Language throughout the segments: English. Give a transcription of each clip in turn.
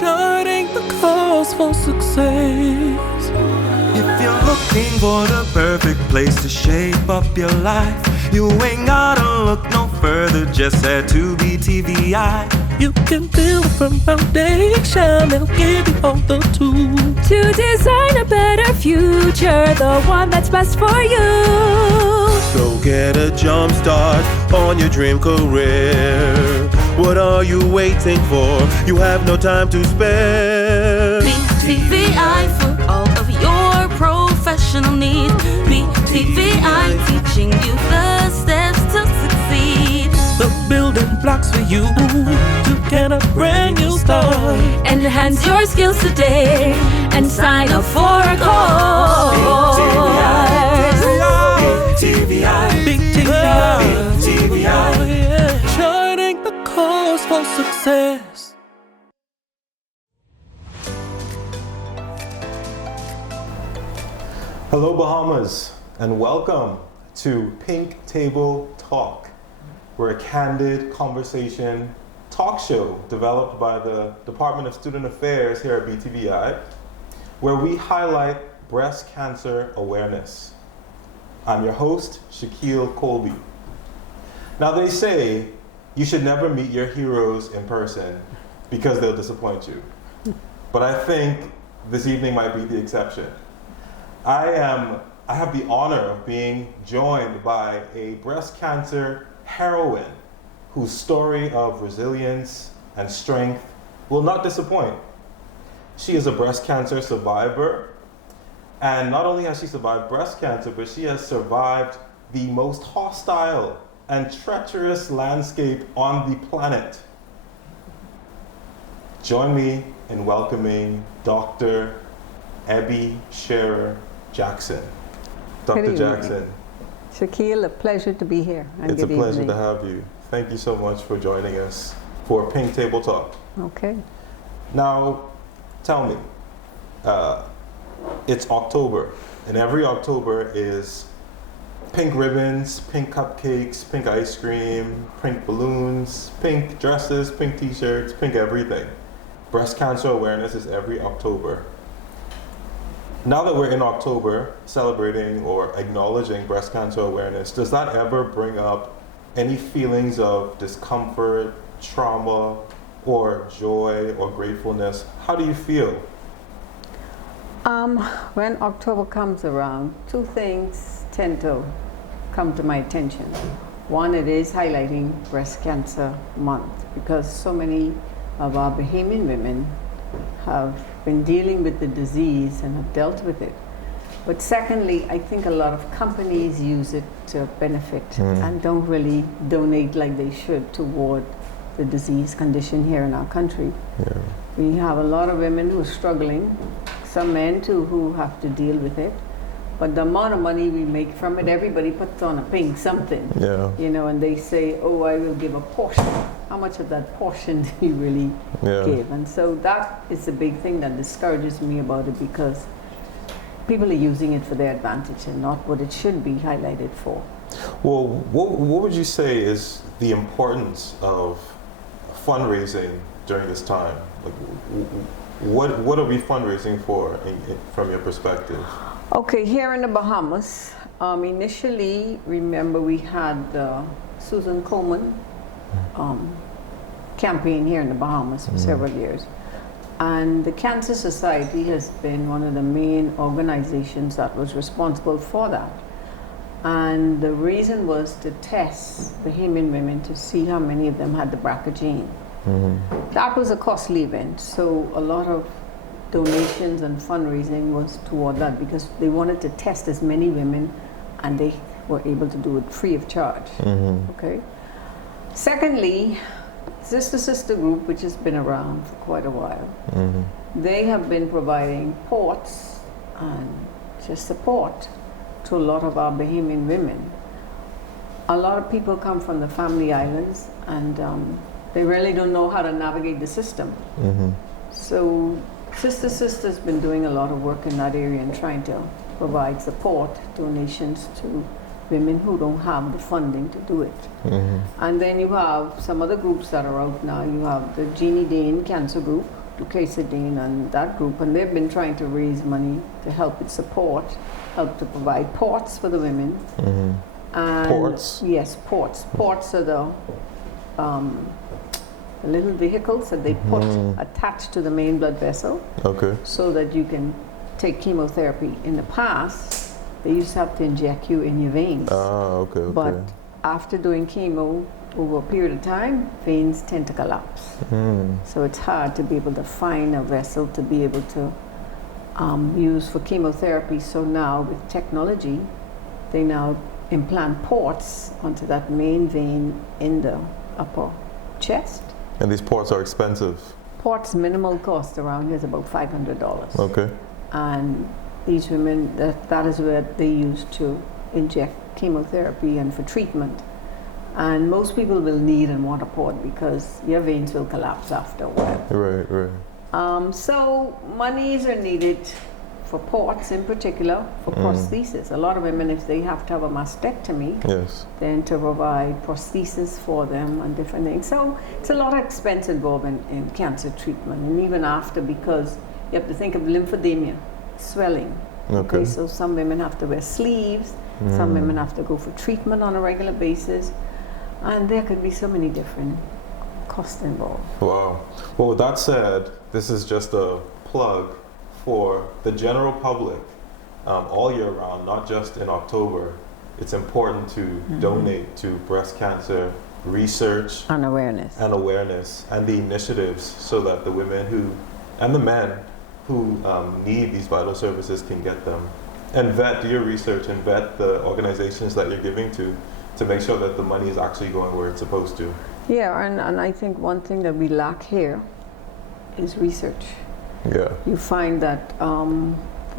charting the course for success. If you're looking for the perfect place to shape up your life, you ain't gotta look no further, just head to BTVI. You can build from foundation, they'll give you all the tools to design a better future, the one that's best for you. So get a jump start on your dream career. What are you waiting for? You have no time to spare. BTVI for all of your professional needs. BTVI teaching you the steps to succeed. The building blocks for you to get a brand new start. Enhance your skills today and sign up for a course. BTVI, charting the course for success. Hello Bahamas, and welcome to Pink Table Talk. We're a candid conversation talk show developed by the Department of Student Affairs here at BTVI, where we highlight breast cancer awareness. I'm your host, Shaquille Colby. Now they say you should never meet your heroes in person because they'll disappoint you. But I think this evening might be the exception. I have the honor of being joined by a breast cancer heroine whose story of resilience and strength will not disappoint. She is a breast cancer survivor, and not only has she survived breast cancer, but she has survived the most hostile and treacherous landscape on the planet. Join me in welcoming Dr. Ebbie Shearer-Jackson. Dr. Jackson. Shaquille, a pleasure to be here. It's a pleasure to have you. Thank you so much for joining us for Pink Table Talk. Okay. Now, tell me, it's October, and every October is pink ribbons, pink cupcakes, pink ice cream, pink balloons, pink dresses, pink t-shirts, pink everything. Breast cancer awareness is every October. Now that we're in October, celebrating or acknowledging breast cancer awareness, does that ever bring up any feelings of discomfort, trauma, or joy or gratefulness? How do you feel? When October comes around, two things tend to come to my attention. One, it is highlighting Breast Cancer Month because so many of our Bahamian women have been dealing with the disease and have dealt with it. But secondly, I think a lot of companies use it to benefit and don't really donate like they should toward the disease condition here in our country. Yeah. We have a lot of women who are struggling, some men too who have to deal with it. But the amount of money we make from it, everybody puts on a pink something, you know, and they say, oh, I will give a portion. How much of that portion do you really give? And so that is the big thing that discourages me about it because people are using it for their advantage and not what it should be highlighted for. Well, what would you say is the importance of fundraising during this time? Like, what are we fundraising for from your perspective? Okay, here in the Bahamas, initially, remember we had Susan Komen campaign here in the Bahamas for several years. And the Cancer Society has been one of the main organizations that was responsible for that. And the reason was to test Bahamian women to see how many of them had the BRCA gene. That was a costly event, so a lot of donations and fundraising was toward that because they wanted to test as many women and they were able to do it free of charge. Okay. Secondly, Sister Group, which has been around for quite a while, they have been providing ports and just support to a lot of our Bahamian women. A lot of people come from the family islands and they really don't know how to navigate the system. So Sister's been doing a lot of work in that area and trying to provide support, donations to women who don't have the funding to do it. And then you have some other groups that are out now. You have the Jeannie Dane Cancer Group, Duquesne and that group, and they've been trying to raise money to help with support, help to provide ports for the women. And Ports? Yes, ports. Ports are the little vehicles that they put attached to the main blood vessel, Okay. so that you can take chemotherapy. In the past, they used to have to inject you in your veins. Ah, okay, okay. But after doing chemo, over a period of time, veins tend to collapse. So it's hard to be able to find a vessel to be able to use for chemotherapy. So now with technology, they now implant ports onto that main vein in the upper chest. And these ports are expensive. Ports minimal cost around here is about $500. Okay. And these women, that is where they use to inject chemotherapy and for treatment. And most people will need and want a port because your veins will collapse after a while. Right, right. So monies are needed for ports, in particular for prosthesis. A lot of women, if they have to have a mastectomy, Yes. then to provide prosthesis for them and different things. So it's a lot of expense involved in cancer treatment, and even after, because you have to think of lymphedema, swelling. Okay. So some women have to wear sleeves, some women have to go for treatment on a regular basis, and there could be so many different costs involved. Wow. Well, with that said, this is just a plug for the general public all year round, not just in October. It's important to donate to breast cancer research And awareness. and the initiatives, so that the women who and the men who need these vital services can get them. And vet your research and vet the organizations that you're giving to make sure that the money is actually going where it's supposed to. Yeah, and I think one thing that we lack here is research. Yeah. You find that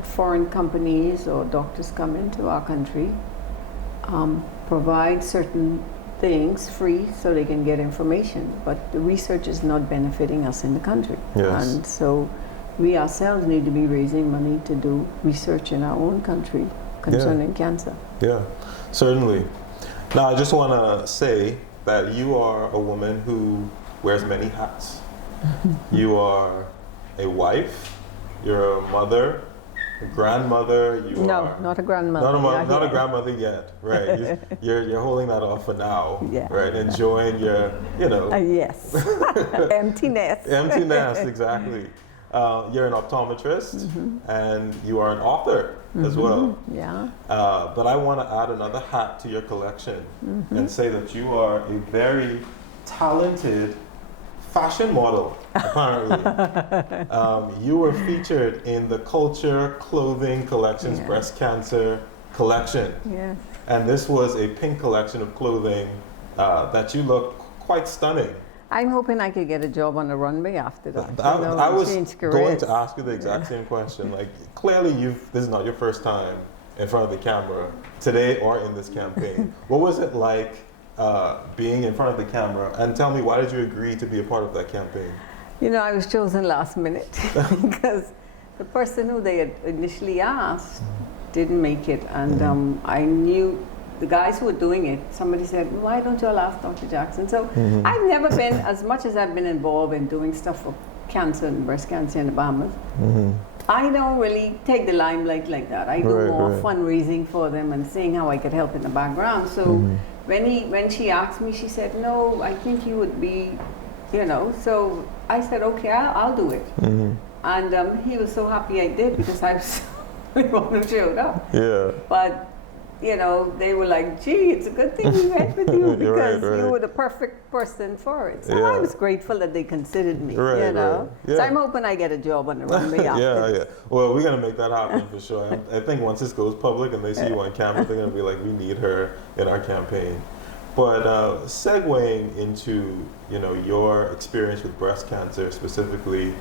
foreign companies or doctors come into our country, provide certain things free so they can get information, but the research is not benefiting us in the country. Yes. And so we ourselves need to be raising money to do research in our own country concerning cancer. Yeah, certainly. Now, I just want to say that you are a woman who wears many hats. You are a wife, you're a mother, a grandmother, you No, are... not a grandmother. Not a grandmother yet, right? You're holding that off for now, Yeah. right? Enjoying your, Yes. Empty nest. empty nest, exactly. You're an optometrist, and you are an author as well. Yeah. But I want to add another hat to your collection and say that you are a very talented fashion model, apparently. You were featured in the Culture Clothing Collection's Breast Cancer Collection. Yeah. And this was a pink collection of clothing that you look quite stunning. I'm hoping I could get a job on the runway after that. I was change going careers. to ask you the exact same question. Like, clearly this is not your first time in front of the camera, today or in this campaign. What was it like being in front of the camera? And tell me, why did you agree to be a part of that campaign? I was chosen last minute because the person who they had initially asked didn't make it. And I knew the guys who were doing it, somebody said, why don't you all ask Dr. Jackson? So I've never been, as much as I've been involved in doing stuff for cancer and breast cancer in the Bahamas, I don't really take the limelight like that. I do more fundraising for them and seeing how I could help in the background. So when she asked me, she said, no, I think you would be, so I said, okay, I'll do it. And he was so happy I did because I was the one who showed up. Yeah. But they were like, gee, it's a good thing we went with you because you were the perfect person for it. So I was grateful that they considered me, Yeah. So I'm hoping I get a job on the runway after. Yeah. Well, we're going to make that happen for sure. I think once this goes public and they see you on camera, they're going to be like, we need her in our campaign. But segueing into, your experience with breast cancer specifically,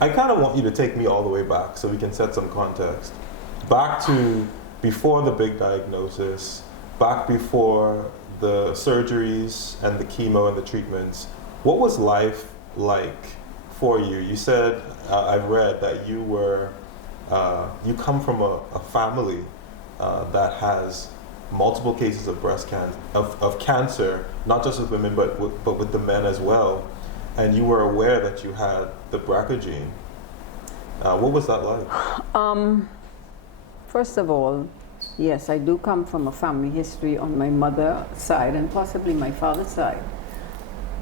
I kind of want you to take me all the way back so we can set some context. Back to before the big diagnosis, back before the surgeries and the chemo and the treatments. What was life like for you? You said, I've read that you come from a family that has multiple cases of breast cancer, of cancer, not just with women, but with the men as well. and you were aware that you had the BRCA gene. What was that like? First of all, yes, I do come from a family history on my mother's side and possibly my father's side.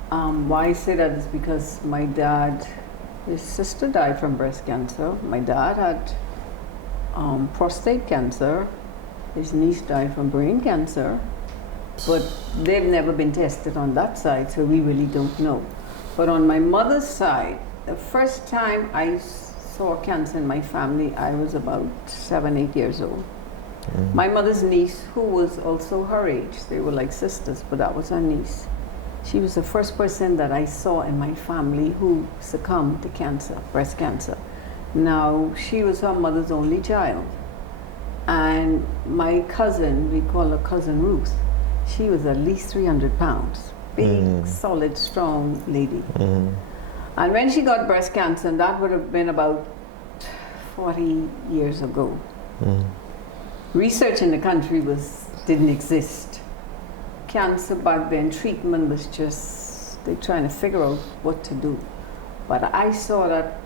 Why I say that is because my dad, his sister died from breast cancer. My dad had prostate cancer. His niece died from brain cancer. But they've never been tested on that side, so we really don't know. But on my mother's side, the first time I saw cancer in my family, I was about 7, 8 years old. My mother's niece, who was also her age, they were like sisters, but that was her niece. She was the first person that I saw in my family who succumbed to cancer, breast cancer. Now, she was her mother's only child. And my cousin, we call her Cousin Ruth, she was at least 300 pounds. Big, solid, strong lady. And when she got breast cancer, and that would have been about 40 years ago, research in the country didn't exist. Cancer back then, treatment was just, they're trying to figure out what to do. But I saw that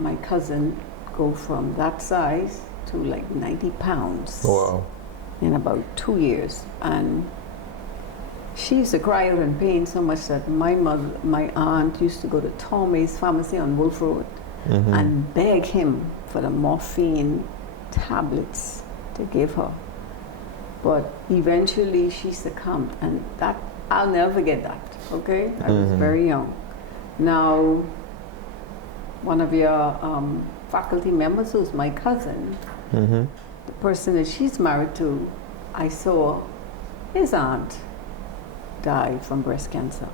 my cousin go from that size to like 90 pounds. Wow. In about 2 years. And she used to cry out in pain so much that my aunt used to go to Tommy's pharmacy on Wolf Road and beg him for the morphine tablets to give her. But eventually she succumbed, and that, I'll never forget that, okay? I was very young. Now, one of your faculty members, who's my cousin, the person that she's married to, I saw his aunt died from breast cancer.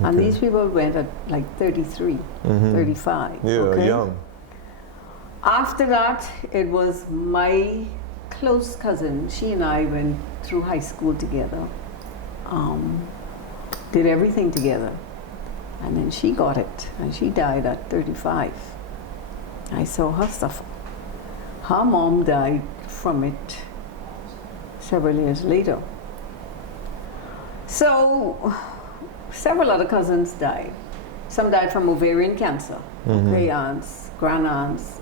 And these people went at like 33, 35. Yeah, okay? young. After that, it was my close cousin. She and I went through high school together, did everything together. And then she got it, and she died at 35. I saw her suffer. Her mom died from it several years later. So, several other cousins died. Some died from ovarian cancer, okay, aunts, grand-aunts.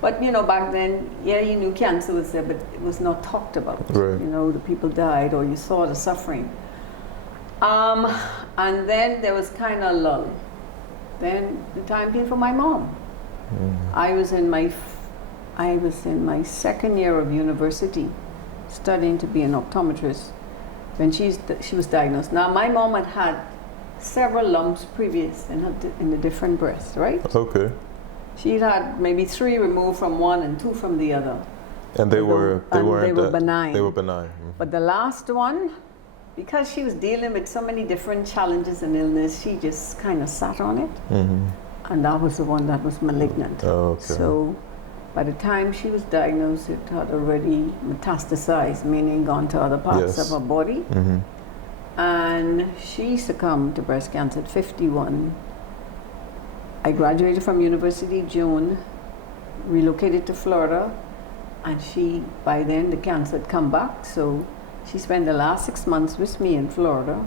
But you know, back then, yeah, you knew cancer was there, but it was not talked about. Right. You know, the people died, or you saw the suffering. And then there was kind of a lull. Then the time came for my mom. I was in my second year of university, studying to be an optometrist, when she was diagnosed. Now, my mom had had several lumps previous in the different breasts, right? Okay. She'd had maybe 3 removed from one and 2 from the other. And they were benign. They were benign. But the last one, because she was dealing with so many different challenges and illness, she just kind of sat on it. And that was the one that was malignant. Oh, okay. So by the time she was diagnosed, it had already metastasized, meaning gone to other parts of her body. And she succumbed to breast cancer at 51. I graduated from University June, relocated to Florida, and by then the cancer had come back, so she spent the last 6 months with me in Florida,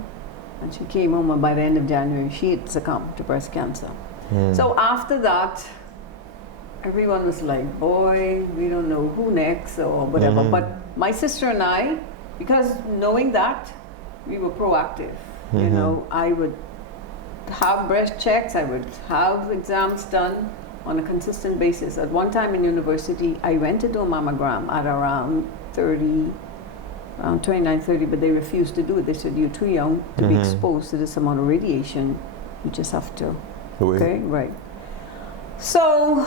and she came home, and by the end of January she had succumbed to breast cancer. So after that, everyone was like, boy, we don't know who next or whatever. But my sister and I, because knowing that, we were proactive. You know, I would have breast checks, I would have exams done on a consistent basis. At one time in university, I went to do a mammogram at around 29, 30, but they refused to do it. They said, you're too young to be exposed to this amount of radiation. You just have to. Okay, right. So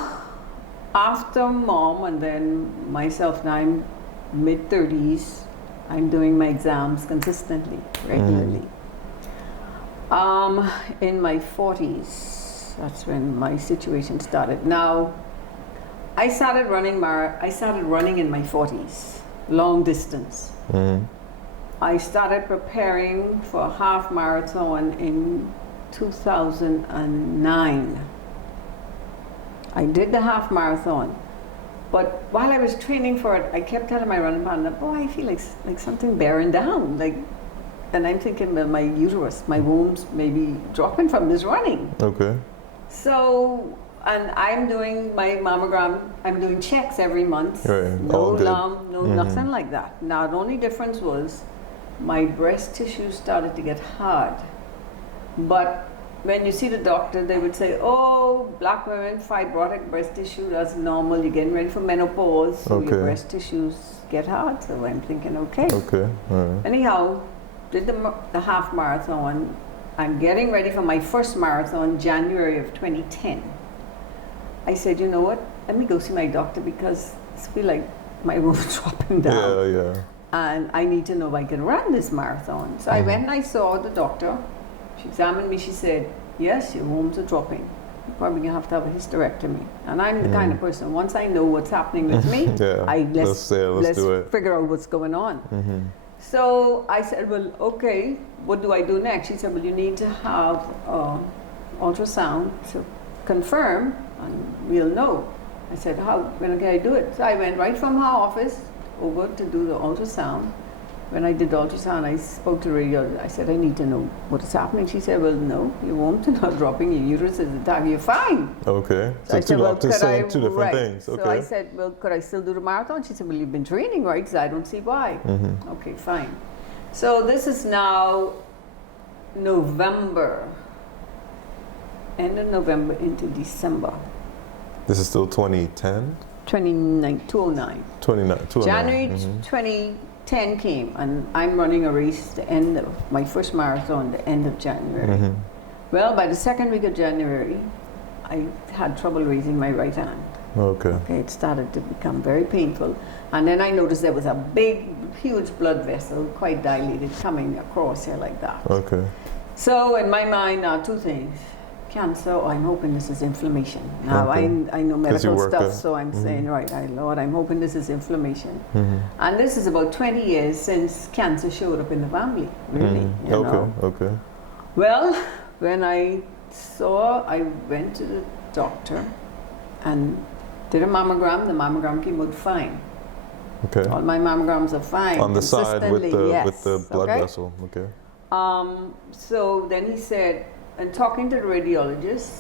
after mom and then myself, now I'm mid-30s, I'm doing my exams consistently, regularly. In my 40s, that's when my situation started. Now, I started running in my 40s, long distance. I started preparing for a half marathon in 2009. I did the half marathon, but while I was training for it, I kept telling my running partner, boy, I feel like something bearing down. Like, and I'm thinking, well, my uterus, my womb's maybe dropping from this running. Okay. So, and I'm doing my mammogram, I'm doing checks every month. Right. No All good. lump, no nothing like that. Now, the only difference was my breast tissue started to get hard. But when you see the doctor, they would say, oh, black women, fibrotic breast tissue, that's normal. You're getting ready for menopause, so your breast tissues get hard. So I'm thinking, okay. Okay. All right. Anyhow, did the half marathon. I'm getting ready for my first marathon, January of 2010. I said, you know what? Let me go see my doctor because it's feel like my room's dropping down. Yeah. And I need to know if I can run this marathon. So I went and I saw the doctor. She examined me. She said, yes, your wombs are dropping. You're probably going to have a hysterectomy. And I'm the kind of person, once I know what's happening with me, let's do it. figure out what's going on. So I said, well, okay, what do I do next? She said, well, you need to have ultrasound to confirm, and we'll know. I said, when can I do it? So I went right from her office over to do the ultrasound. When I did the ultrasound, I spoke to the radiologist. I said, I need to know what is happening. She said, well, no, your wombs are not dropping, your uterus is intact, you're fine. Okay. So I said, well, two different things. Okay. So I said, well, could I still do the marathon? She said, well, you've been training, right? So I don't see why. Okay, fine. So this is now November, end of November into December. This is still 2010? 209. 209. January 2010 came, and I'm running a race, the end of my first marathon, the end of January. Well, by the second week of January, I had trouble raising my right hand. Okay. It started to become very painful. And then I noticed there was a big, huge blood vessel, quite dilated, coming across here like that. Okay. So in my mind, now two things. Cancer, I'm hoping this is inflammation. Now I know medical stuff, so I'm saying, right, Lord, I'm hoping this is inflammation. And this is about 20 years since cancer showed up in the family, really. You know? Okay. Well, when I went to the doctor and did a mammogram. The mammogram came out fine. Okay. All my mammograms are fine. On the side with the blood okay? vessel. Okay. So then he said, and talking to the radiologist,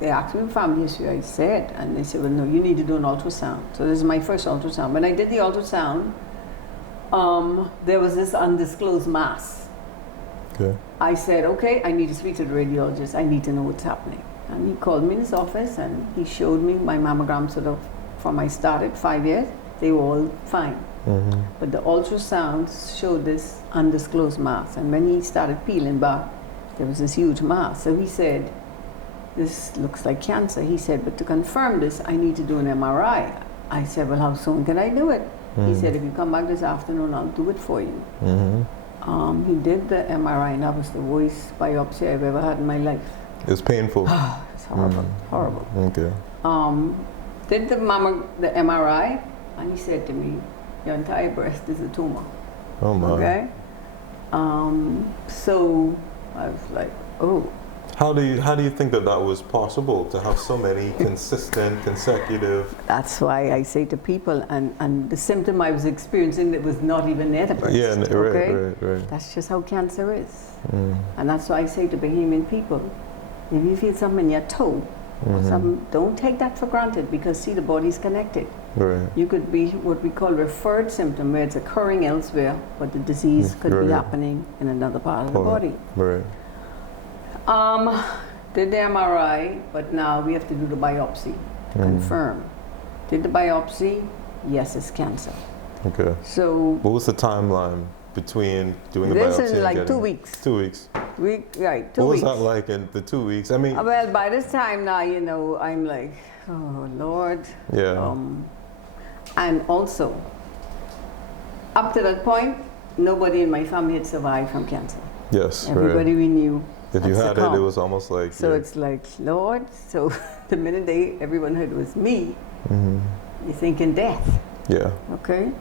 they asked me family history. I said, and they said, well, no, you need to do an ultrasound. So this is my first ultrasound. When I did the ultrasound, there was this undisclosed mass. Okay. I said, okay, I need to speak to the radiologist. I need to know what's happening. And he called me in his office and he showed me my mammogram sort of from I started 5 years. They were all fine. But the ultrasounds showed this undisclosed mass. And when he started peeling back, there was this huge mass. So he said, this looks like cancer. He said, but to confirm this, I need to do an MRI. I said, well, how soon can I do it? He said, if you come back this afternoon, I'll do it for you. He did the MRI, and that was the worst biopsy I've ever had in my life. It's painful. It's horrible, horrible. Okay. Did the MRI, and he said to me, your entire breast is a tumor. Oh my. Okay. So I was like, oh. How do you think that was possible to have so many consistent, consecutive? That's why I say to people, and the symptom I was experiencing that was not even near the breast. Yeah, okay? right. That's just how cancer is. And that's why I say to Bahamian people, if you feel something in your toe, don't take that for granted, because see, the body's connected. Right. You could be what we call referred symptom, where it's occurring elsewhere, but the disease could be happening in another part of the body. Right. Did the MRI, but now we have to do the biopsy to confirm. Did the biopsy? Yes, it's cancer. Okay. So what was the timeline between doing the biopsy? This is like and 2 weeks. 2 weeks. 2 weeks. What was that like in the 2 weeks? I mean. Well, by this time now, you know, I'm like, oh Lord. Yeah. And also, up to that point, nobody in my family had survived from cancer. Yes. Everybody we knew. If you had it was almost like. So it's like, Lord. So the minute everyone heard it was me, you're thinking death. Yeah. Okay.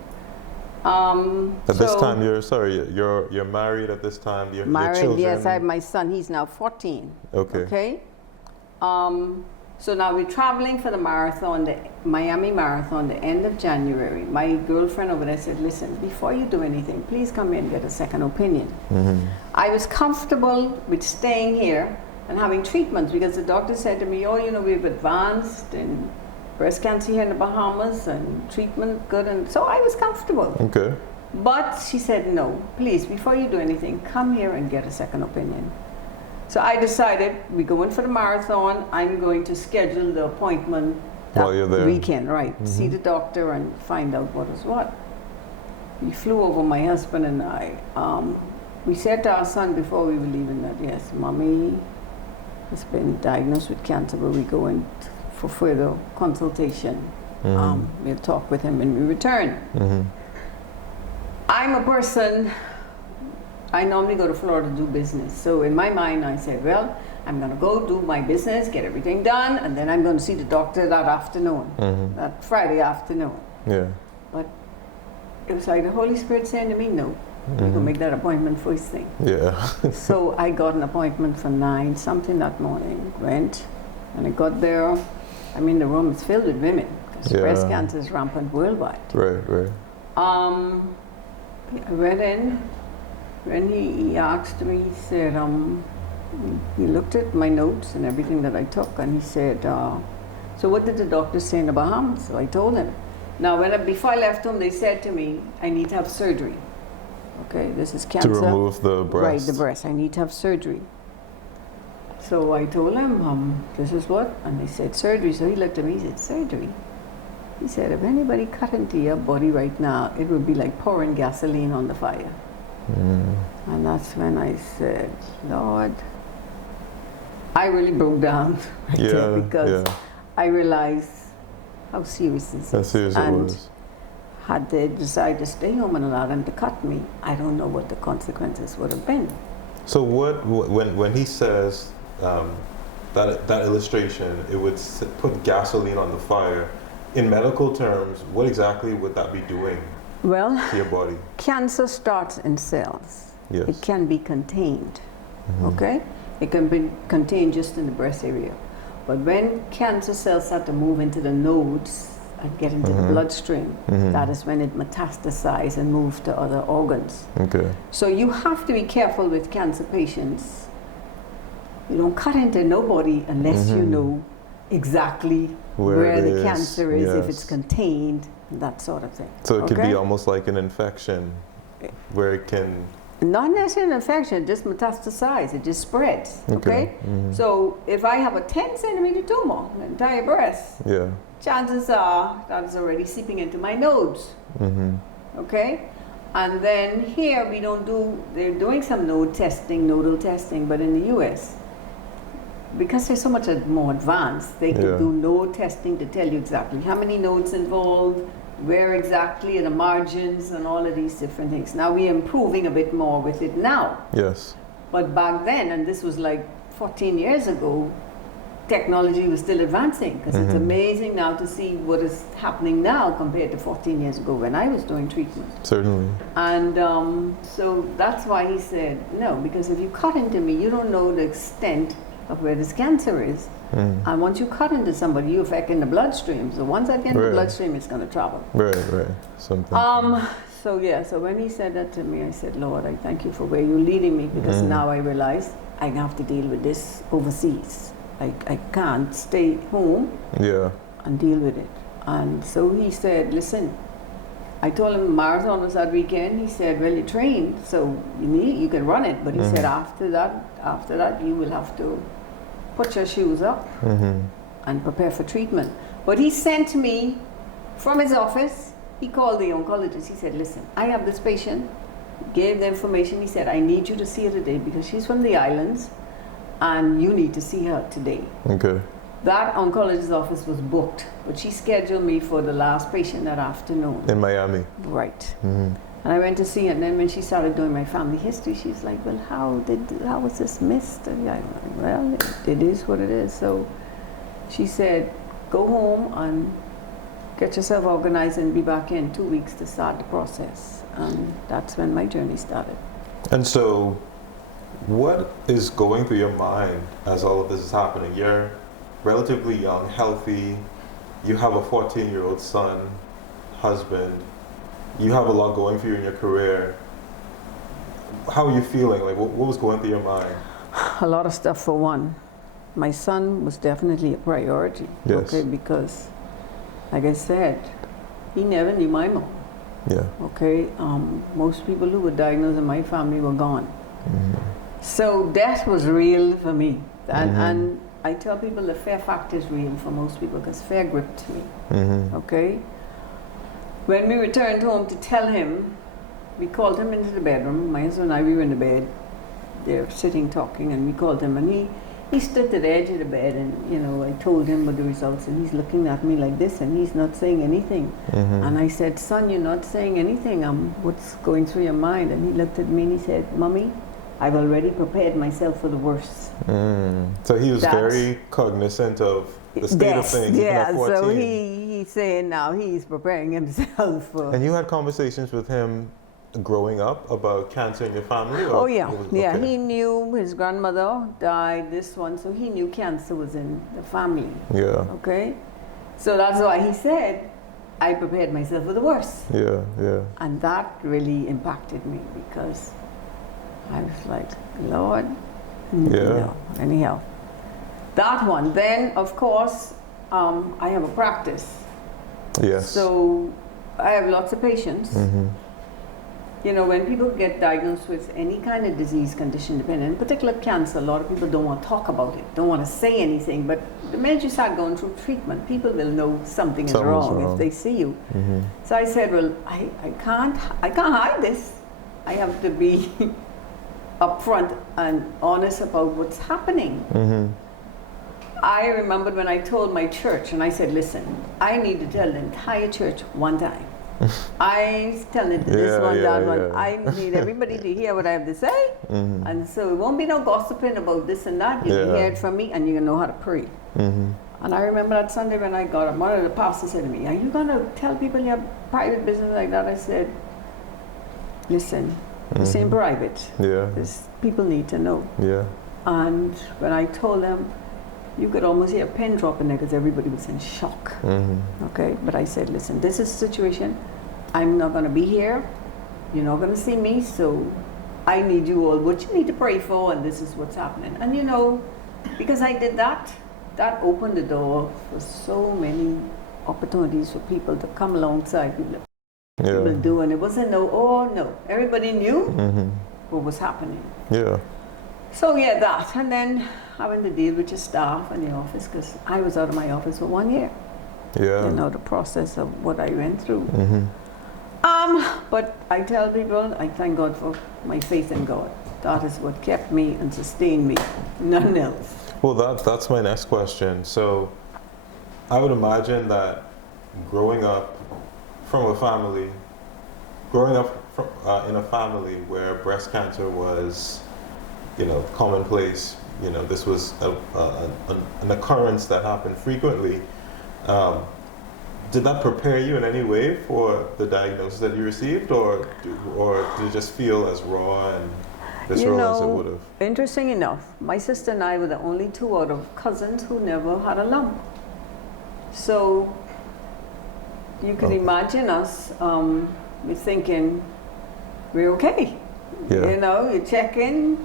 At this time, you're married at this time. Your married, children. yes. I have my son. He's now 14. Okay. Okay. So now we're traveling for the marathon, the Miami Marathon, the end of January. My girlfriend over there said, listen, before you do anything, please come here and get a second opinion. I was comfortable with staying here and having treatments because the doctor said to me, oh, you know, we've advanced in breast cancer here in the Bahamas and treatment good. And so I was comfortable. Okay. But she said, no, please, before you do anything, come here and get a second opinion. So I decided we're going for the marathon. I'm going to schedule the appointment While you're there. weekend, right? See the doctor and find out what is what. We flew over, my husband and I. We said to our son before we were leaving that, yes, Mommy has been diagnosed with cancer, but we go in for further consultation. We'll talk with him when we return. I'm a person, I normally go to Florida to do business. So in my mind, I said, well, I'm going to go do my business, get everything done, and then I'm going to see the doctor that afternoon, that Friday afternoon. Yeah. But it was like the Holy Spirit saying to me, no, you can make that appointment first thing. Yeah. So I got an appointment for 9 something that morning, went, and I got there. I mean, the room is filled with women because breast cancer is rampant worldwide. Right. I went in. When he asked me, he said, he looked at my notes and everything that I took, and he said, so what did the doctor say in the Bahamas? So I told him. Now, before I left home, they said to me, I need to have surgery. Okay, this is cancer. To remove the breast. Right, the breast. I need to have surgery. So I told him, this is what? And they said, surgery. So he looked at me, he said, surgery? He said, if anybody cut into your body right now, it would be like pouring gasoline on the fire. And that's when I said, Lord, I really broke down right there because I realized how serious this is. How serious it was. And had they decided to stay home and allow them to cut me, I don't know what the consequences would have been. So when he says that illustration, it would put gasoline on the fire, in medical terms, what exactly would that be doing Well, to your body? Cancer starts in cells. Yes. It can be contained, okay? It can be contained just in the breast area. But when cancer cells start to move into the nodes and get into the bloodstream, that is when it metastasizes and moves to other organs. Okay. So you have to be careful with cancer patients. You don't cut into nobody unless you know exactly where the cancer is, if it's contained, that sort of thing. So it could be almost like an infection where it can... Not necessarily an infection, it just metastasizes, it just spreads, okay? So if I have a 10 centimeter tumor, an entire breast, chances are that's already seeping into my nodes, okay? And then here we don't do, they're doing some nodal testing, but in the US, because they're so much more advanced, they can do node testing to tell you exactly how many nodes involved, where exactly are the margins, and all of these different things. Now we're improving a bit more with it now. Yes. But back then, and this was like 14 years ago, technology was still advancing, because it's amazing now to see what is happening now compared to 14 years ago when I was doing treatment. Certainly. And so that's why he said, no, because if you cut into me, you don't know the extent of where this cancer is. And once you cut into somebody, you affect in the bloodstream. So once that gets in the bloodstream, it's going to travel. Right. Something. So when he said that to me, I said, Lord, I thank you for where you're leading me, because now I realize I have to deal with this overseas. I can't stay home and deal with it. And so he said, listen, I told him the marathon was that weekend. He said, well, you trained, so you can run it. But he said, after that, you will have to put your shoes up and prepare for treatment. But he sent me from his office. He called the oncologist. He said, listen, I have this patient. Gave the information. He said, I need you to see her today because she's from the islands and you need to see her today. Okay. That oncologist's office was booked, but she scheduled me for the last patient that afternoon. In Miami. Right. And I went to see her, and then when she started doing my family history, she's like, well, how was this missed? And I went, well, it is what it is. So she said, go home and get yourself organized and be back in 2 weeks to start the process. And that's when my journey started. And so what is going through your mind as all of this is happening? You're relatively young, healthy. You have a 14-year-old son, husband. You have a lot going for you in your career. How are you feeling? Like, what was going through your mind? A lot of stuff. For one, my son was definitely a priority. Yes. Okay, because, like I said, he never knew my mom. Yeah. Okay, most people who were diagnosed in my family were gone. So death was real for me, and I tell people the fear factor is real for most people because fear gripped me. Okay, when we returned home to tell him, we called him into the bedroom. My husband and I, we were in the bed. They're sitting talking, and we called him, and he stood at the edge of the bed, and you know, I told him what the results, and he's looking at me like this, and he's not saying anything. And I said, son, you're not saying anything. What's going through your mind? And he looked at me and he said, Mommy, I've already prepared myself for the worst. So he was very cognizant of the state of things. Yeah, even at 14. so he's saying now he's preparing himself for. And you had conversations with him growing up about cancer in your family? Or Oh yeah, yeah. okay. He knew his grandmother died, this one, so he knew cancer was in the family. Yeah. Okay, so that's why he said, I prepared myself for the worst. Yeah, yeah. And that really impacted me because I was like, Lord, Yeah. anyhow. That one. Then, of course, I have a practice. Yes. So I have lots of patients. You know, when people get diagnosed with any kind of disease condition, depending, in particular cancer, a lot of people don't want to talk about it, don't want to say anything. But the minute you start going through treatment, people will know something is wrong if they see you. So I said, well, I can't hide this. I have to be upfront and honest about what's happening. I remembered when I told my church, and I said, listen, I need to tell the entire church one time. I tell it this one, that one. I need everybody to hear what I have to say. And so it won't be no gossiping about this and that. You can hear it from me and you know how to pray. And I remember that Sunday when I got up, one of the pastors said to me, are you going to tell people your private business like that? I said, listen, this ain't private. Yeah. This, people need to know. Yeah. And when I told them, you could almost hear a pin drop in there because everybody was in shock. Okay, but I said, listen, this is the situation. I'm not going to be here. You're not going to see me, so I need you all. What you need to pray for, and this is what's happening. And you know, because I did that, that opened the door for so many opportunities for people to come alongside people. People do, and it wasn't no. Everybody knew what was happening. Yeah. So yeah, that, and then having to deal with your staff in the office because I was out of my office for 1 year. Yeah. You know, the process of what I went through. But I tell people, I thank God for my faith in God. That is what kept me and sustained me, nothing else. Well, that's my next question. So, I would imagine that growing up in a family where breast cancer was, you know, commonplace. You know, this was an occurrence that happened frequently. Did that prepare you in any way for the diagnosis that you received, or did it just feel as raw and visceral as it would have? Interesting enough, my sister and I were the only two out of cousins who never had a lump. So you can imagine us, we're thinking, we're okay. Yeah. You know, you check in,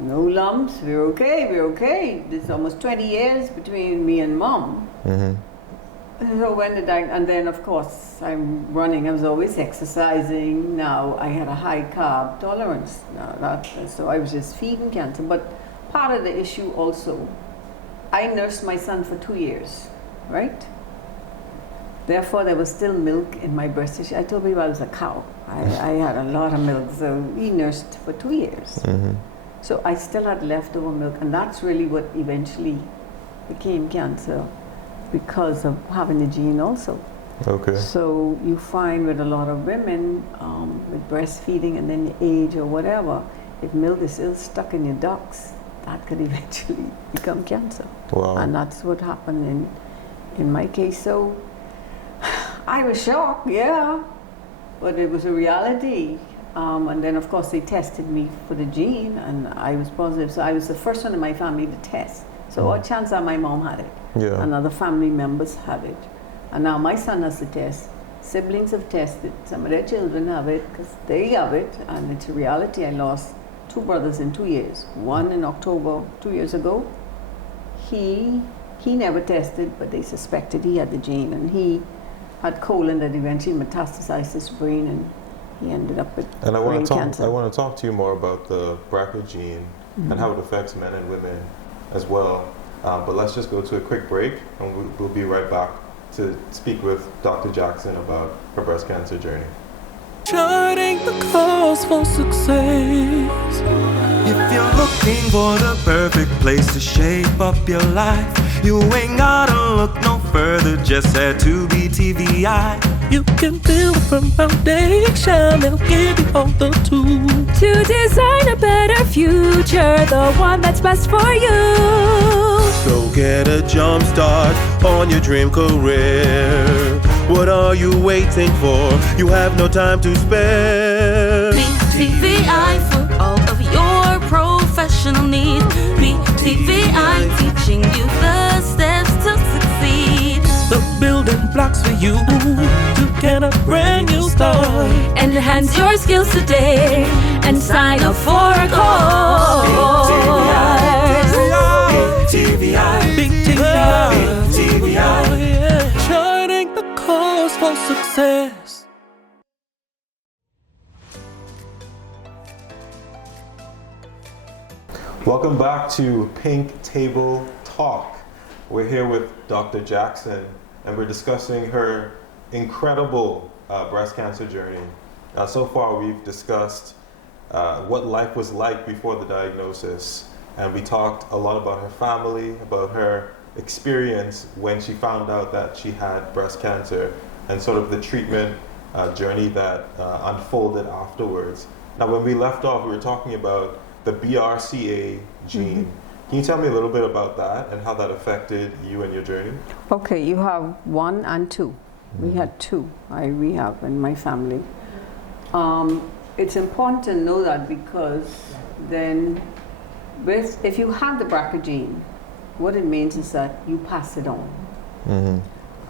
no lumps, we're okay. There's almost 20 years between me and Mom. So when and then of course I'm running, I was always exercising. Now I had a high carb tolerance. So I was just feeding cancer. But part of the issue also, I nursed my son for 2 years, right? Therefore there was still milk in my breast tissue. I told people I was a cow. I had a lot of milk, so he nursed for 2 years. So I still had leftover milk, and that's really what eventually became cancer because of having the gene also. Okay. So you find with a lot of women with breastfeeding and then age or whatever, if milk is still stuck in your ducts, that could eventually become cancer. Wow. And that's what happened in my case. So I was shocked, yeah, but it was a reality. And then of course they tested me for the gene and I was positive. So I was the first one in my family to test. So our chance that my mom had it, Yeah. and other family members have it, and now my son has to test. Siblings have tested. Some of their children have it because they have it, and it's a reality. I lost 2 brothers in 2 years. One in October 2 years ago. He never tested, but they suspected he had the gene, and he had colon that eventually metastasized his brain, and he ended up with And I brain want to talk. cancer. I want to talk to you more about the BRCA gene and how it affects men and women as well. But let's just go to a quick break, and we'll be right back to speak with Dr. Jackson about her breast cancer journey. Charting the course for success. If you're looking for the perfect place to shape up your life, you ain't gotta look no further, just head to BTVI. You can build from foundation. They'll give you all the tools To design a better future, the one that's best for you. So get a jump start on your dream career. What are you waiting for? You have no time to spare. BTVI for all of your professional needs. BTVI teaching you the steps to succeed. the building blocks for you to get a brand new start. Enhance your skills today and sign up for a course. Big TVI. Oh, yeah. Charting the course for success. Welcome back to Pink Table Talk. We're here with Dr. Jackson, and we're discussing her incredible breast cancer journey. So far, we've discussed what life was like before the diagnosis, and we talked a lot about her family, about her experience when she found out that she had breast cancer, and sort of the treatment journey that unfolded afterwards. Now, when we left off, we were talking about the BRCA gene. Mm-hmm. Can you tell me a little bit about that and how that affected you and your journey? Okay, you have 1 and 2. We had 2. We have in my family. It's important to know that because then, if you have the BRCA gene, what it means is that you pass it on. Mm-hmm.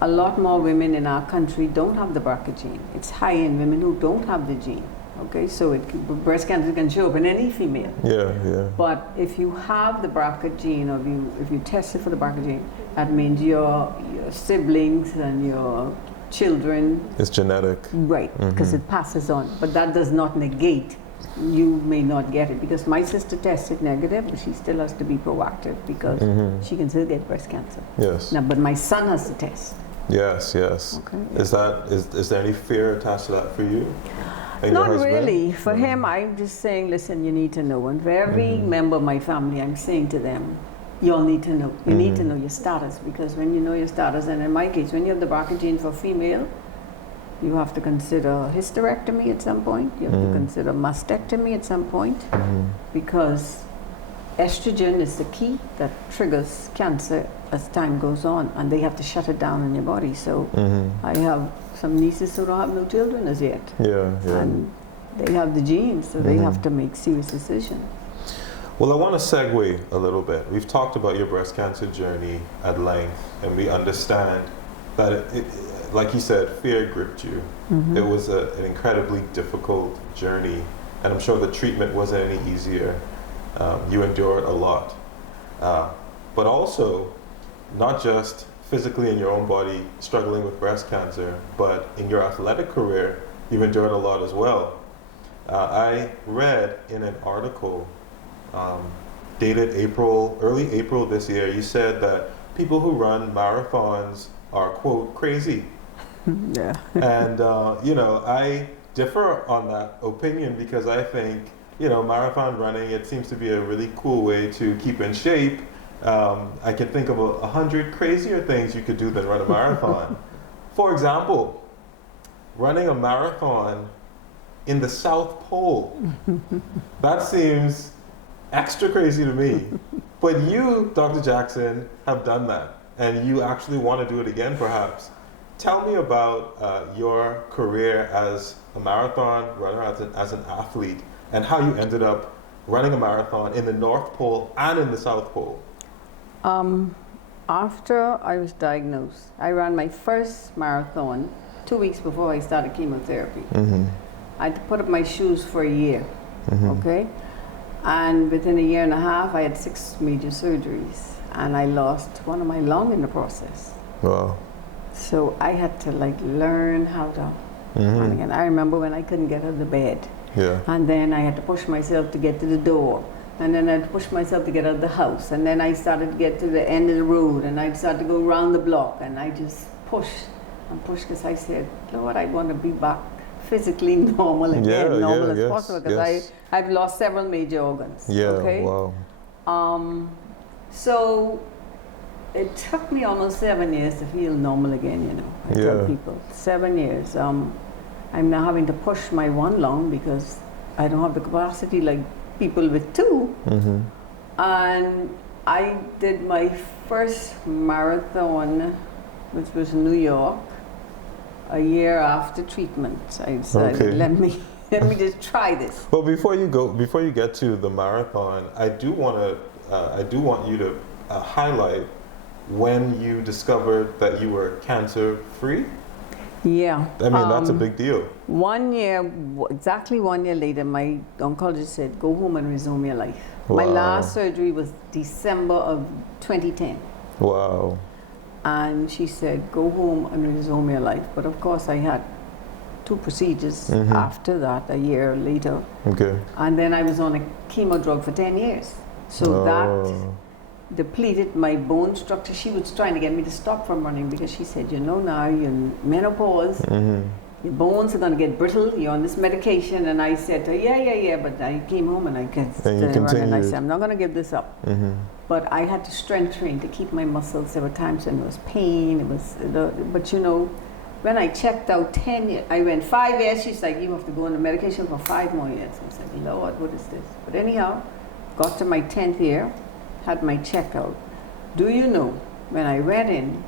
A lot more women in our country don't have the BRCA gene. It's high in women who don't have the gene. Okay, so breast cancer can show up in any female. Yeah. But if you have the BRCA gene, or if you tested for the BRCA gene, that means your siblings and your children. It's genetic. Right, because it passes on. But that does not negate you may not get it. Because my sister tested negative, but she still has to be proactive because she can still get breast cancer. Yes. Now, but my son has to test. Yes. Okay. Is there any fear attached to that for you? And your Not husband? really. For him, I'm just saying, listen, you need to know. And for every member of my family, I'm saying to them, you all need to know. You need to know your status, because when you know your status, and in my case, when you have the BRCA gene for female, you have to consider hysterectomy at some point. You have to consider mastectomy at some point, because estrogen is the key that triggers cancer as time goes on, and they have to shut it down in your body. So I have some nieces who don't have no children as yet. Yeah. And they have the genes, so they have to make serious decisions. Well, I want to segue a little bit. We've talked about your breast cancer journey at length, and we understand that, it like you said, fear gripped you. It was an incredibly difficult journey, and I'm sure the treatment wasn't any easier. You endured a lot. But also, not just physically in your own body struggling with breast cancer, but in your athletic career, you've endured a lot as well. I read in an article dated early April this year, you said that people who run marathons are, quote, crazy. Yeah. And, I differ on that opinion because I think, marathon running, it seems to be a really cool way to keep in shape. I can think of 100 crazier things you could do than run a marathon. For example, running a marathon in the South Pole. That seems extra crazy to me. But you, Dr. Jackson, have done that, and you actually want to do it again, perhaps. Tell me about your career as a marathon runner, as an athlete, and how you ended up running a marathon in the North Pole and in the South Pole. After I was diagnosed, I ran my first marathon 2 weeks before I started chemotherapy. I had to put up my shoes for a year, okay? And within a year and a half, I had 6 major surgeries, and I lost one of my lung in the process. Wow. So I had to like learn how to run again. I remember when I couldn't get out of the bed, Yeah. and then I had to push myself to get to the door. And then I'd push myself to get out of the house. And then I started to get to the end of the road, and I'd start to go around the block, and I just pushed and pushed because I said, Lord, I want to be back physically normal again, Yeah, normal yeah, as yes, possible, because yes. I've lost several major organs. Yeah. Okay. Wow. So it took me almost 7 years to feel normal again, you know. I tell Yeah. people 7 years. I'm now having to push my one lung because I don't have the capacity like people with two. And I did my first marathon, which was in New York, a year after treatment. I decided, Okay. let me just try this. Well, before you get to the marathon, I do want you to highlight when you discovered that you were cancer free. Yeah. I mean, that's a big deal. 1 year, exactly 1 year later, my oncologist said, go home and resume your life. My Wow. last surgery was December of 2010. Wow. And she said, go home and resume your life. But of course, I had 2 procedures after that, a year later. Okay. And then I was on a chemo drug for 10 years. So that depleted my bone structure. She was trying to get me to stop from running because she said, you know, now you're in menopause, your bones are going to get brittle, you're on this medication. And I said to her, yeah, but I came home and I kept And you running. I continued. said, I'm not going to give this up. But I had to strength train to keep my muscles. There were times when it was pain, but you know, when I checked out 10 years, I went 5 years, she's like, you have to go on the medication for 5 more years. I was like, Lord, what is this? But anyhow, got to my 10th year, had my checkout. Do you know, when I went in,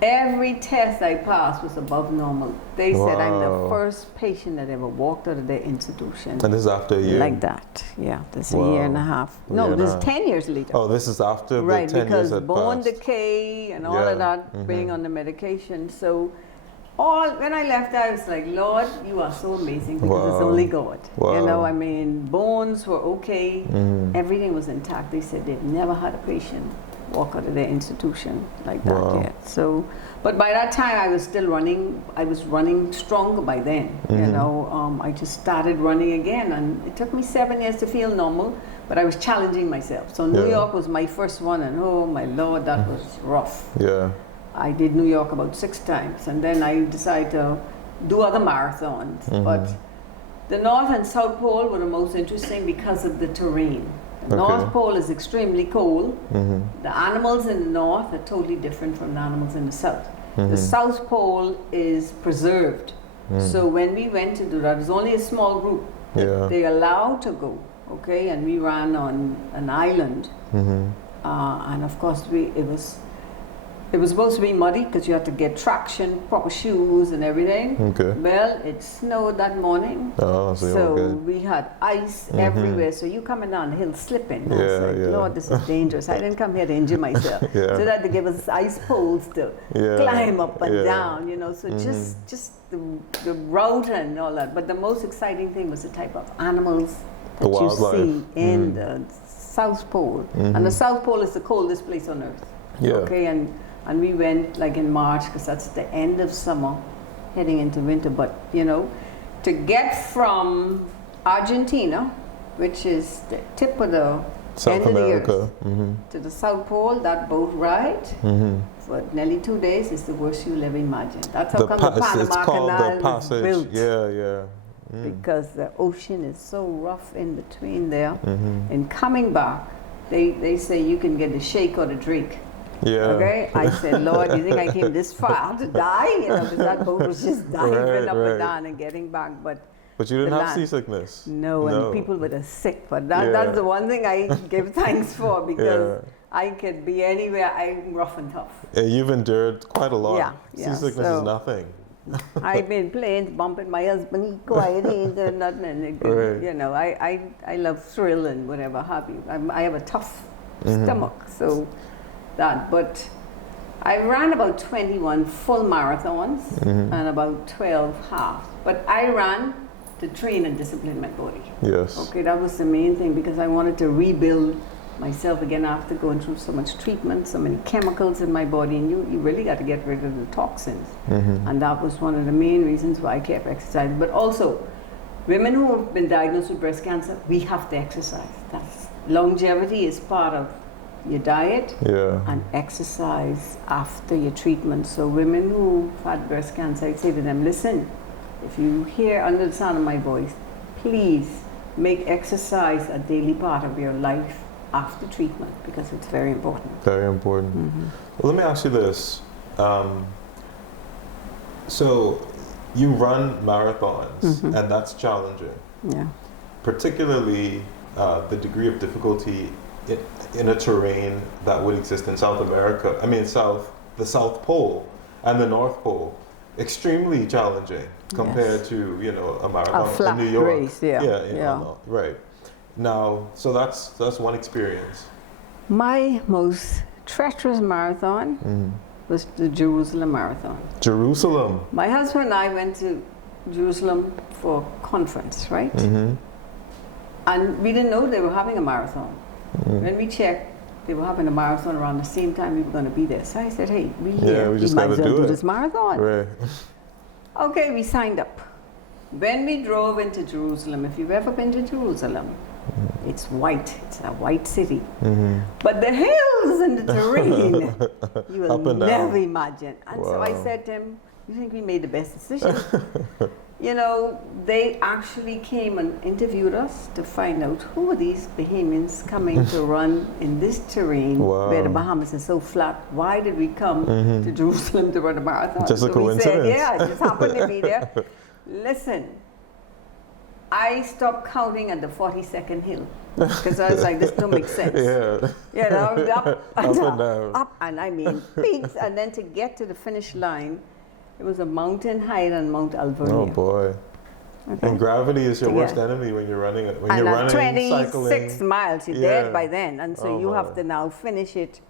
every test I passed was above normal. They said I'm the Wow. first patient that ever walked out of their institution And this is after a year. like that. Yeah, this is a Wow. year and a half. A year No, and this a is half. 10 years later. Oh, this is after the Right, 10 years because had bone passed. decay and all Yeah, of that, being on the medication. So when I left, I was like, Lord, you are so amazing because it's Wow. only God. You know, Wow. I mean, bones were okay, everything was intact. They said they've never had a patient walk out of their institution like that Wow. yet. So, but by that time, I was still running. I was running stronger by then. You know, I just started running again, and it took me 7 years to feel normal. But I was challenging myself. So New Yeah. York was my first one, and oh my Lord, that was rough. Yeah. I did New York about 6 times, and then I decided to do other marathons. But the North and South Pole were the most interesting because of the terrain. The Okay. North Pole is extremely cold. The animals in the North are totally different from the animals in the South. The South Pole is preserved. So when we went to do that, it was only a small group that Yeah. they allowed to go, okay? And we ran on an island. And of course, it was supposed to be muddy because you had to get traction, proper shoes and everything. Okay. Well, it snowed that morning. Oh, so you're So good. we had ice everywhere. So you coming down the hill slipping. I was Yeah, like, yeah. Lord, this is dangerous. I didn't come here to injure myself. Yeah. So they had to give us ice poles to Yeah, climb up and yeah. down, you know. So just the route and all that. But the most exciting thing was the type of animals The that you wildlife. see in the South Pole. And the South Pole is the coldest place on earth. Yeah. Okay, and we went like in March because that's the end of summer, heading into winter. But you know, to get from Argentina, which is the tip of the South end of the America. earth, to the South Pole, that boat ride for nearly 2 days is the worst you'll ever imagine. That's how come the It's Panama called Canal the was passage. built. Yeah. Because the ocean is so rough in between there. And coming back, they say you can get a shake or a drink. Yeah. Okay, I said, Lord, you think I came this far to die? You know, because that boat was just diving Right, up right. and down and getting back. But But you didn't the have land. seasickness. no, and people were sick. But Yeah. that's the one thing I give thanks for because Yeah. I could be anywhere. I'm rough and tough. Yeah, you've endured quite a lot. Yeah, Seasickness so- is nothing. I've been planes bumping my husband. He quiet. He ain't doing nothing. And Right. you know, I love thrill and whatever have you. I have a tough stomach. So that, but I ran about 21 full marathons and about 12 halves. But I ran to train and discipline my body. Yes. Okay, that was the main thing, because I wanted to rebuild myself again after going through so much treatment, so many chemicals in my body, and you really got to get rid of the toxins. And that was one of the main reasons why I kept exercising. But also, women who have been diagnosed with breast cancer, we have to exercise. That's, longevity is part of your diet and exercise after your treatment. So women who've had breast cancer, I'd say to them, listen, if you hear under the sound of my voice, please make exercise a daily part of your life after treatment, because it's very important. Very important. Well, let me ask you this. So you run marathons, and that's challenging. Yeah. Particularly the degree of difficulty in a terrain that would exist in South America. I mean, the South Pole and the North Pole. Extremely challenging compared to, you know, a marathon in New York. Race, Right. Now, so that's one experience. My most treacherous marathon was the Jerusalem Marathon. Jerusalem. My husband and I went to Jerusalem for a conference, right? And we didn't know they were having a marathon. When we checked, they were having a marathon around the same time we were going to be there. So I said, hey, we just might gotta as well do it. this marathon. Right. Okay, we signed up. When we drove into Jerusalem, if you've ever been to Jerusalem, it's white. It's a white city. But the hills and the terrain, you will never imagine. And so I said to him, you think we made the best decision? You know, they actually came and interviewed us to find out who are these Bahamians coming to run in this terrain where the Bahamas is so flat. Why did we come to Jerusalem to run a marathon? Just a coincidence. We said, it just happened to be there. Listen, I stopped counting at the 42nd hill because I was like, this don't make sense. You know, up and down, up, and I mean peaks, and then to get to the finish line, it was a mountain higher than Mount Alvernia. Oh boy! Okay. And gravity is your worst enemy when you're running. When you're running, 26 cycling. miles, you're dead by then, and so you have to now finish it.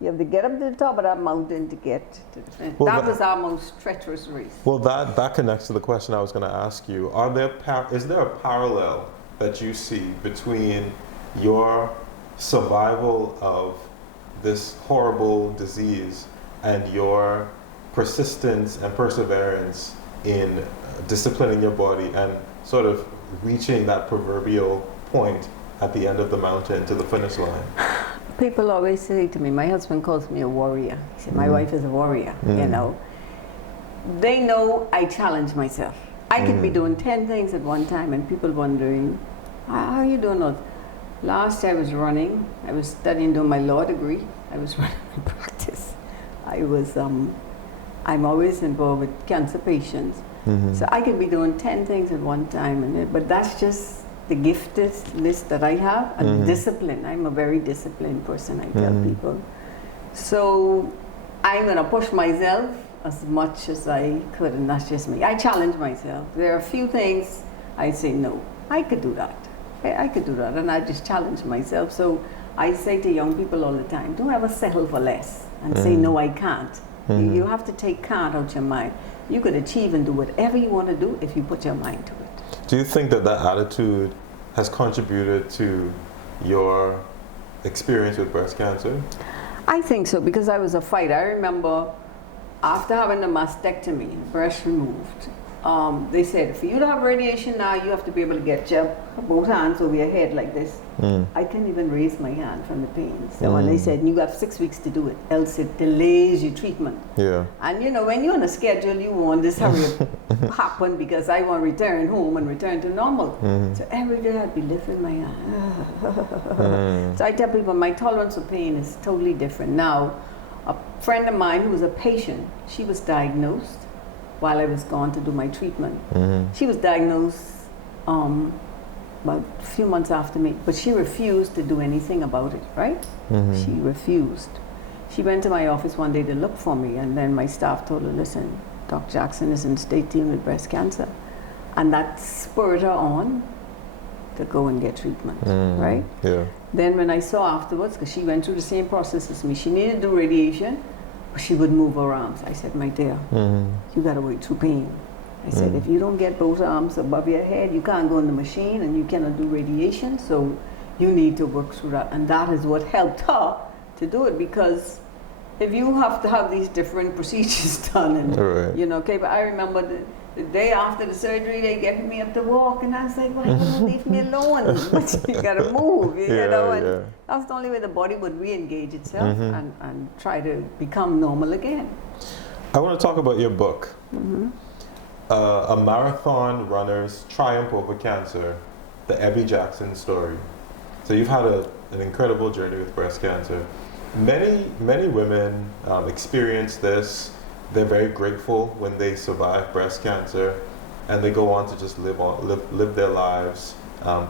You have to get up to the top of that mountain to get to the finish. Well, that was our most treacherous race. Well, that connects to the question I was going to ask you. Is there a parallel that you see between your survival of this horrible disease and your persistence and perseverance in disciplining your body and sort of reaching that proverbial point at the end of the mountain to the finish line? People always say to me, my husband calls me a warrior. He said, my wife is a warrior, you know. They know I challenge myself. I could be doing 10 things at one time and people wondering, how are you doing that? Last year I was running. I was studying, doing my law degree. I was running my practice. I'm always involved with cancer patients. So I could be doing 10 things at one time, but that's just the gifted list that I have, and discipline. I'm a very disciplined person, I tell people. So I'm gonna push myself as much as I could, and that's just me. I challenge myself. There are a few things I say, no, I could do that. I could do that, and I just challenge myself. So I say to young people all the time, don't ever settle for less and say, no, I can't. You have to take can't out your mind. You could achieve and do whatever you want to do if you put your mind to it. Do you think that attitude has contributed to your experience with breast cancer? I think so, because I was a fighter. I remember after having the mastectomy, breast removed, they said, for you to have radiation now, you have to be able to get your both hands over your head like this. I couldn't even raise my hand from the pain. So when they said, you have 6 weeks to do it, else it delays your treatment. And you know, when you're on a schedule, you want this hurry up happen because I want to return home and return to normal. So every day I'd be lifting my hand. So I tell people my tolerance of pain is totally different. Now, a friend of mine who was a patient, she was diagnosed while I was gone to do my treatment. She was diagnosed about a few months after me, but she refused to do anything about it, right? She refused. She went to my office one day to look for me, and then my staff told her, listen, Dr. Jackson is in state team with breast cancer. And that spurred her on to go and get treatment, right? Yeah. Then when I saw afterwards, because she went through the same process as me, she needed to do radiation, but she would move her arms. I said, my dear, you got to wait through pain. I said, if you don't get both arms above your head, you can't go in the machine and you cannot do radiation, so you need to work through that. And that is what helped her to do it, because if you have to have these different procedures done, and you know, okay, but I remember the day after the surgery, they get me up to walk, and I was like, why don't you leave me alone? But you gotta move, you know, and that's the only way the body would re-engage itself and try to become normal again. I want to talk about your book, A Marathon Runner's Triumph Over Cancer, the Ebbie Jackson story. So you've had an incredible journey with breast cancer. Many women experience this. They're very grateful when they survive breast cancer, and they go on to just live their lives.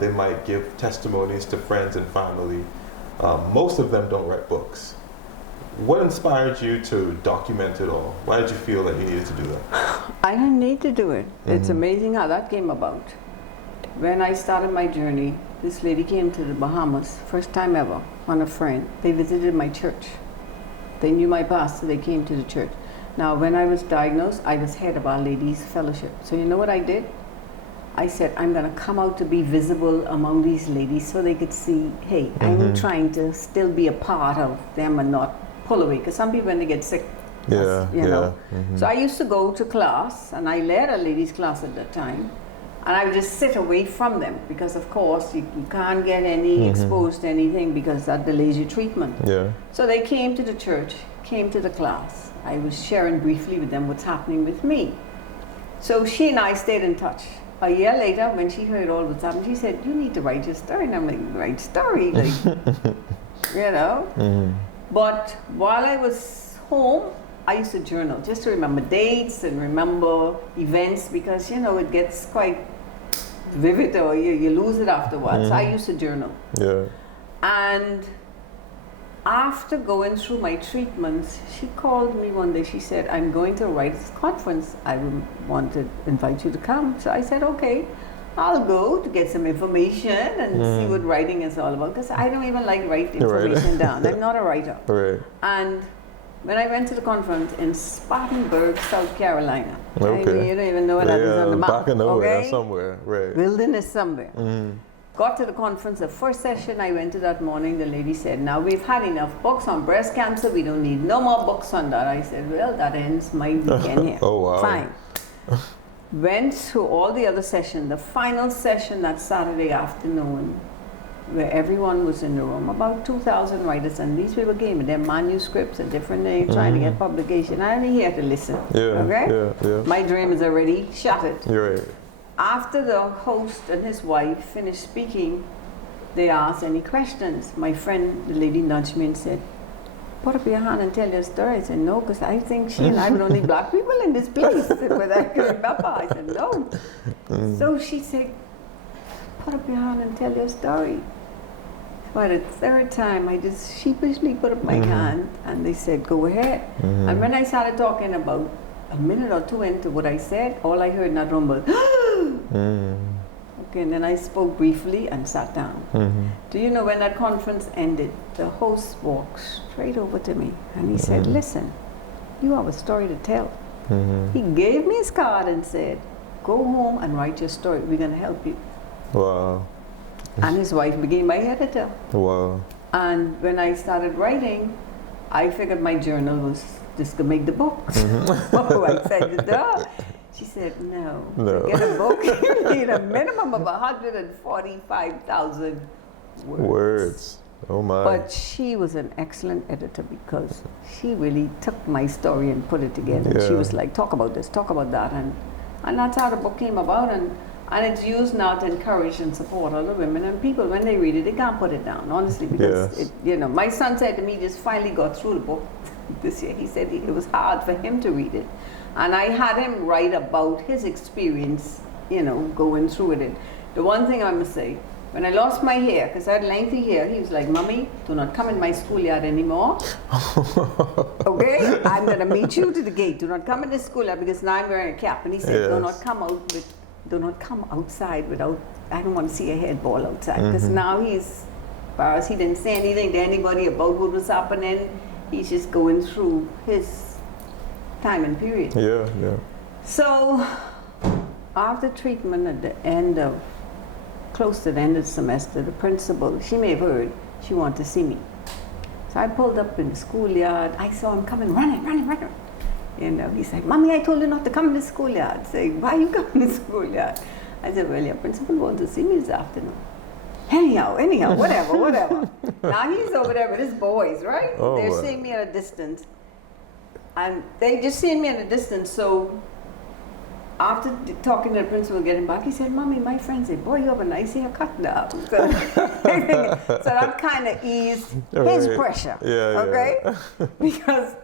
They might give testimonies to friends and family. Most of them don't write books. What inspired you to document it all? Why did you feel that you needed to do that? I didn't need to do it. It's amazing how that came about. When I started my journey, this lady came to the Bahamas, first time ever, on a friend. They visited my church. They knew my pastor, they came to the church. Now, when I was diagnosed, I was head of Our Ladies Fellowship. So you know what I did? I said, I'm gonna come out to be visible among these ladies so they could see, hey, I'm trying to still be a part of them and not pull away. Because some people, when they get sick, you know. So I used to go to class, and I led a ladies class at that time. And I would just sit away from them because, of course, you can't get any exposed to anything because that delays your treatment. Yeah. So they came to the church, came to the class. I was sharing briefly with them what's happening with me. So she and I stayed in touch. A year later, when she heard all what's happening, she said, you need to write your story. And I'm like, write story? Like, you know? But while I was home, I used to journal just to remember dates and remember events because, you know, it gets quite vivid or you lose it afterwards. So I used to journal. Yeah. And after going through my treatments, she called me one day. She said, I'm going to write this conference. I want to invite you to come. So I said, okay, I'll go to get some information and see what writing is all about. Because I don't even like writing information down. I'm not a writer. Right. And when I went to the conference in Spartanburg, South Carolina, I mean, you don't even know what that is on the map. Back in nowhere, somewhere, right? Wilderness somewhere. Got to the conference, the first session I went to that morning, the lady said, now we've had enough books on breast cancer, we don't need no more books on that. I said, well, that ends my weekend here. Oh, wow. Fine. Went through all the other sessions, the final session that Saturday afternoon, where everyone was in the room, about 2,000 writers, and these people came with their manuscripts and different things, trying to get publication. I only here to listen. Okay? My dream is already shattered. You're right. After the host and his wife finished speaking, they asked any questions. My friend, the lady, nudged me and said, put up your hand and tell your story. I said, no, because I think she and I were the only black people in this place. But I can remember. I said, no. So she said, put up your hand and tell your story. For the third time, I just sheepishly put up my hand, and they said, go ahead. And when I started talking about a minute or two into what I said, all I heard in that room was, okay, and then I spoke briefly and sat down. Do you know, when that conference ended, the host walked straight over to me, and he said, listen, you have a story to tell. He gave me his card and said, go home and write your story. We're going to help you. Wow. And his wife became my editor. Wow. And when I started writing, I figured my journal was just going to make the book. So I said to her, she said, no. To get a book, you need a minimum of 145,000 words. Oh my. But she was an excellent editor because she really took my story and put it together. Yeah. She was like, talk about this, talk about that. And that's how the book came about. And it's used now to encourage and support other women and people. When they read it, they can't put it down, honestly, because it, you know, my son said to me, just finally got through the book this year. He said it was hard for him to read it. And I had him write about his experience, you know, going through it. The one thing I must say, when I lost my hair, because I had lengthy hair, he was like, Mommy, do not come in my schoolyard anymore. Okay? I'm going to meet you to the gate. Do not come in the schoolyard because now I'm wearing a cap. And he said, do not come out with do not come outside without, I don't want to see a head ball outside. Because now as far as he didn't say anything to anybody about what was happening, he's just going through his time and period. Yeah. So after treatment at the end of, close to the end of the semester, the principal, she may have heard, she wanted to see me. So I pulled up in the schoolyard. I saw him coming, running. You know, he said, "Mommy, I told you not to come in the schoolyard." Saying, "Why are you coming in the schoolyard?" I said, "Well, your principal wanted to see me this afternoon." Anyhow, whatever. Now he's over there with his boys, right? Oh, They're wow. seeing me at a distance. And they just seen me at a distance, so after talking to the principal, getting back, he said, "Mommy, my friend said, boy, you have a nice haircut now." So, so that kind of eased his pressure, okay? Because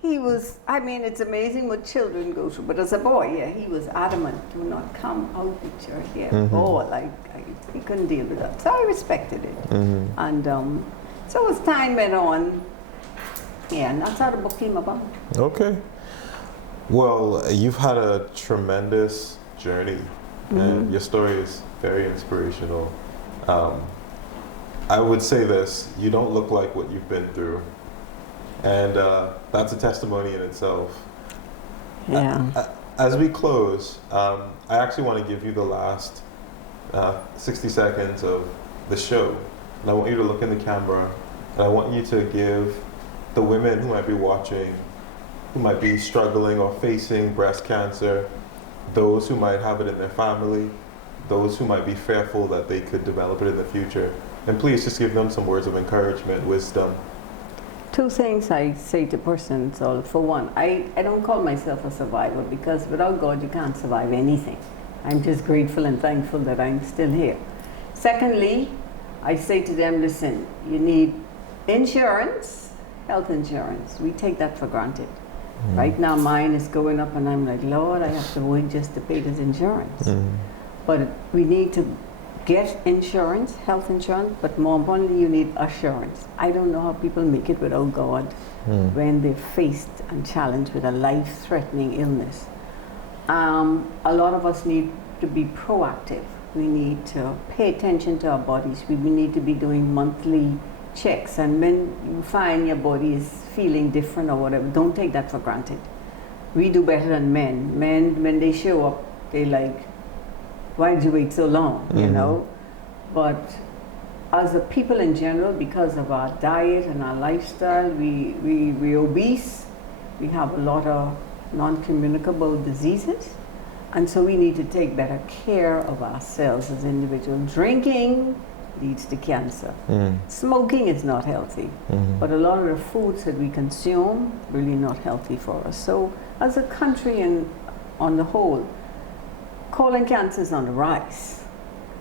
he was, I mean, it's amazing what children go through, but as a boy, yeah, he was adamant, "Do not come out with your hair." Oh, he couldn't deal with that. So I respected it. And so as time went on, yeah, and that's how the book came about. Okay. Well, you've had a tremendous journey, and your story is very inspirational. I would say this: you don't look like what you've been through, and that's a testimony in itself. Yeah. As we close, I actually want to give you the last 60 seconds of the show, and I want you to look in the camera, and I want you to give the women who might be watching, who might be struggling or facing breast cancer, those who might have it in their family, those who might be fearful that they could develop it in the future. And please just give them some words of encouragement, wisdom. Two things I say to persons. So for one, I don't call myself a survivor, because without God you can't survive anything. I'm just grateful and thankful that I'm still here. Secondly, I say to them, listen, you need insurance, health insurance. We take that for granted. Right now mine is going up and I'm like, Lord, I have to wait just to pay this insurance. But we need to get insurance, health insurance, but more importantly, you need assurance. I don't know how people make it without God when they're faced and challenged with a life-threatening illness. A lot of us need to be proactive. We need to pay attention to our bodies. We need to be doing monthly checks, and when you find your body is feeling different or whatever, don't take that for granted. We do better than men. Men, when they show up, they like, why did you wait so long, you know? But as a people in general, because of our diet and our lifestyle, we're obese. We have a lot of non-communicable diseases, and so we need to take better care of ourselves as individuals. Drinking leads to cancer. Smoking is not healthy, but a lot of the foods that we consume really not healthy for us. So as a country and on the whole, colon cancer is on the rise.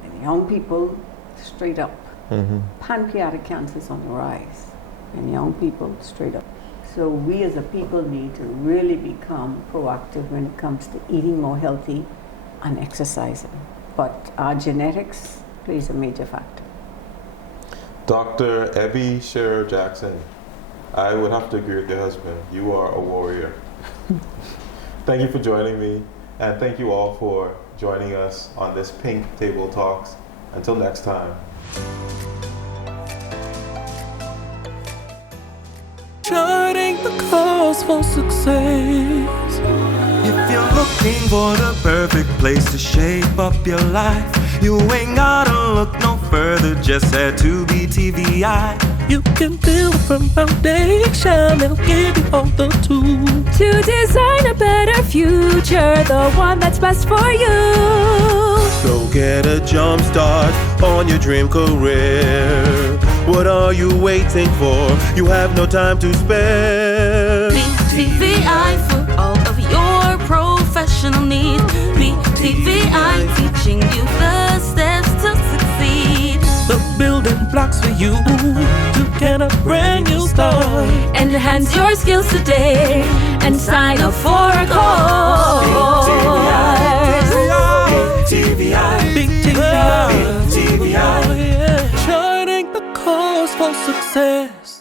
And young people, straight up. Pancreatic cancer is on the rise. And young people, straight up. So we as a people need to really become proactive when it comes to eating more healthy and exercising. But our genetics plays a major factor. Dr. Ebbie Shearer-Jackson, I would have to agree with your husband. You are a warrior. Thank you for joining me, and thank you all for joining us on this Pink Table Talks. Until next time. Charting the course for success. If you're looking for the perfect place to shape up your life, you ain't gotta look no further, just head to BTVI. You can build from foundation, they'll give you all the tools To design a better future, the one that's best for you. So get a jump start on your dream career. What are you waiting for? You have no time to spare. BTVI for all of your professional needs. BTVI teaching you the steps to succeed. the building blocks for you to get a brand new start. Enhance your skills today and sign up for a course. Big TVI, oh, yeah. Charting the course for success.